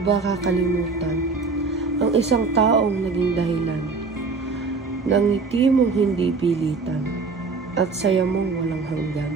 ba kakalimutan ang isang taong naging dahilan ng ngiti mong hindi pilitan at saya mong walang hanggan?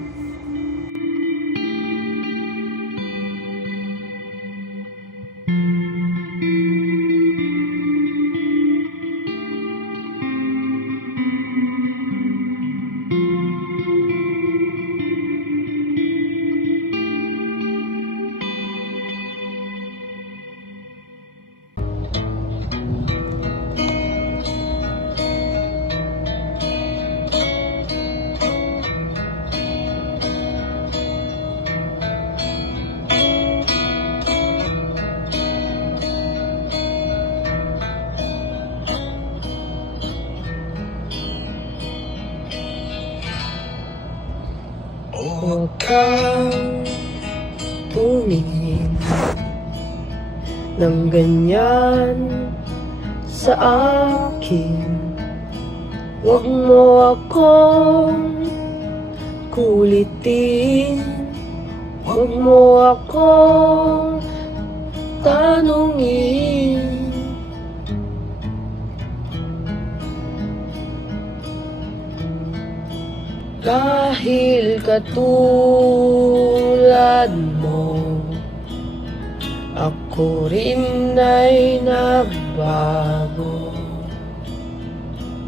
Huwag kang tumingin ng ganyan sa akin. Huwag mo akong kulitin. Huwag mo akong tanungin. Dahil katulad mo, ako rin ay nagbago.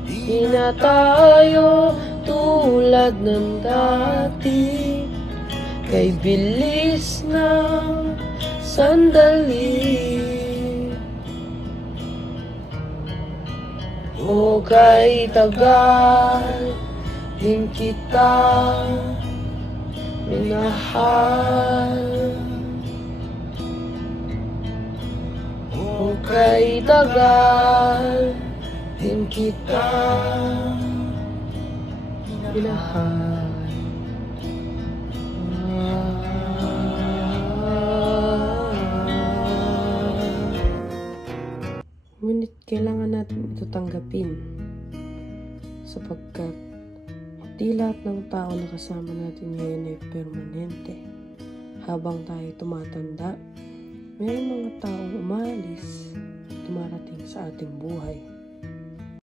Di na tayo tulad ng dati, kay bilis ng sandali. O kay tagal din kita minahal. O kay tagal din kita minahal. Ngunit kailangan natin ito tanggapin, sapagkat di lahat ng tao na kasama natin ngayon ay permanente. Habang tayo tumatanda, may mga taong umalis, dumarating sa ating buhay.